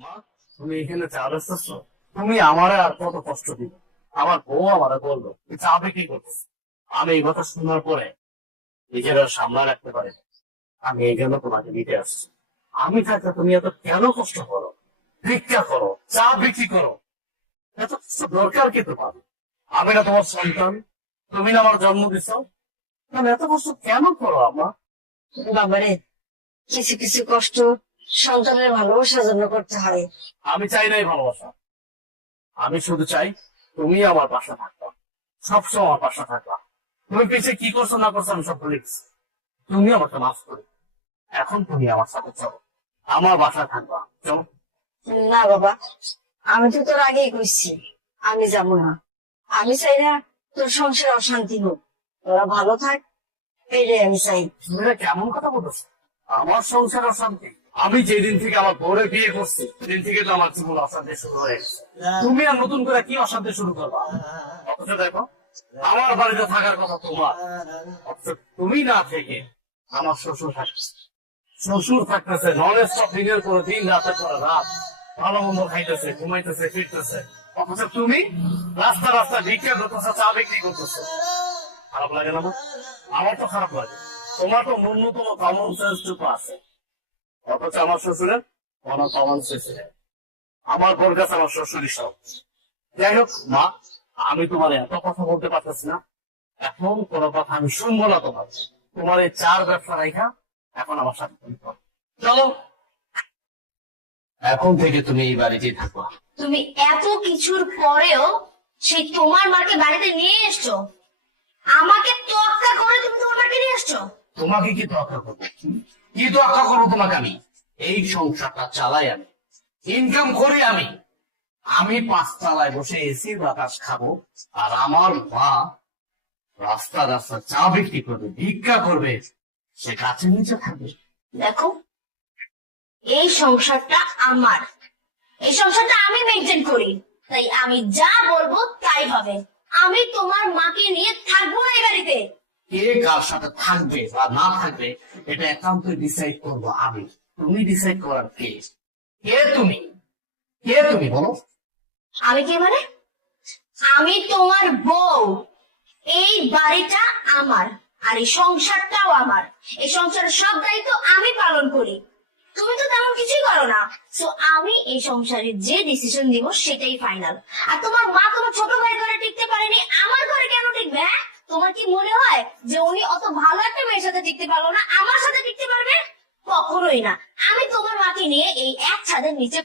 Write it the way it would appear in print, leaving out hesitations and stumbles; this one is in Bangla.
মা, তুমি এখানে চা বেচতেছো? তুমি আমারে আর কত কষ্ট দিবে? আমার বউ আমারে বললো তুই চা বিক্রি করছিস। আমি এই কথা শোনার পরে নিজের আর সামলা রাখতে পারি না। আমি এই জন্য তোমাকে নিতে আসছি। আমি থাকলে তুমি এত কেন কষ্ট করো? ভিক্ষা করো, চা বিক্রি করো, এত কিছু দরকার কি তোমার? আমি না তোমার সন্তান? তুমি না আমার জন্ম দিছ? তাহলে এত কষ্ট কেন করো আমার? বাবারে, কিছু কিছু কষ্ট সন্তানের ভালোবাসার জন্য করতে হয়। আমি চাই নাই ভালোবাসা, আমি শুধু চাই তুমি আমার পাশে থাকবা, সবসময় আমার পাশে থাকবা। তুমি পিছিয়ে কি করছো না করছো আমি সব ভুলে গেছি। তুমি আমাকে মাফ করো। এখন তুমি আমার সাথে চলো, আমার বাসায় থাকবা, চলো। না বাবা, আমি তো তোর আগেই কইছি আমি যাব না। আমি চাই না তোর সংসারে অশান্তি হোক, তোরা ভালো থাক, এটাই আমি চাই। তুমি এটা কেমন কথা বলতেছো? আমার সংসার অশান্তি? আমি যেদিন থেকে আমার বউরে বিয়ে করছি সেদিন থেকে তো আমার জীবন অশান্তি শুরু হয়ে গেছে। তুমি আর নতুন করে কি অশান্তি শুরু করবা? অথচ দেখো, আমার বাড়িতে থাকার কথা তোমার, অথচ তুমি না থেকে আমার শ্বশুর থাকছে। শ্বশুর থাকতেছে নন স্টপ, দিনের পরে দিন, রাতের পরে রাত, ভালো মন্দ খাইতেছে, ঘুমাইতেছে, ফিরতেছে। অথচ তুমি রাস্তা রাস্তা ভিক্ষা করতেছো, চা বিক্রি করতেছো। খারাপ লাগে না আমার? আমার তো খারাপ লাগে। তোমার তো ন্যূনতম কমন সেন্স টুকু আছে, অথচ আমার শ্বশুরের কোনো কমন সেন্স নেই। আমার বোর কাছে আমার শ্বশুরই সব। যাই হোক মা, আমি তোমার এত কথা বলতে পারতেছি না। এখন কোনো কথা আমি শুনবো না তোমার। তোমার এই চার ব্যবসা রাইখা এখন আমার সাথে তুমি করো। চলো, এখন থেকে তুমি এই বাড়িতেই থাকো। তুমি এত কিছুর পরেও সেই তোমার মাকে বাড়িতে নিয়ে এসছো, আমাকে তোয়াক্কা করে তুমি তোমার মাকে নিয়ে এসছো। তোমাকে কি তোয়াক্কা করবো? কি তোয়াক্কা করবো তোমাকে? আমি এই সংসারটা চালাই, আমি ইনকাম করি, আমি আমি পাঁচতলায় বসে এসির বাতাস খাবো, আর আমার মা রাস্তা রাস্তা চা বিক্রি করবে, ভিক্ষা করবে, সে গাছের নিচে থাকবে। দেখো, এই সংসারটা আমার, এই সংসারটা আমি মেনটেন করি, তাই আমি যা বলবো তাই হবে। আমি তোমার মাকে নিয়ে থাকবো না এই বাড়িতে। কে কার সাথে থাকবে বা না থাকবে এটা একান্ত ডিসাইড করবো আমি। তুমি ডিসাইড করার কে? কে তুমি? কে তুমি বলো? আমি কি মানে? আমি তোমার বউ। এই বাড়িটা আমার, আর এই সংসারটাও আমার। এই সংসারের সব দায়িত্ব আমি পালন করি, তুমি তো তেমন কিছুই করো না। তো আমি এই সংসারে যে ডিসিশন দিব সেটাই ফাইনাল। আর তোমার মা তোমার ছোট ভাই ঘরে টিকতে পারেনি, আমার ঘরে কেন টিকবে? হ্যাঁ, তোমার কি মনে হয় যে উনি অত ভালো একটা মেয়ের সাথে টিকতে পারলো না, আমার সাথে টিকতে পারবে? কখনোই না। আমি তোমার মাকে নিয়ে এই এক ছাদের নিচে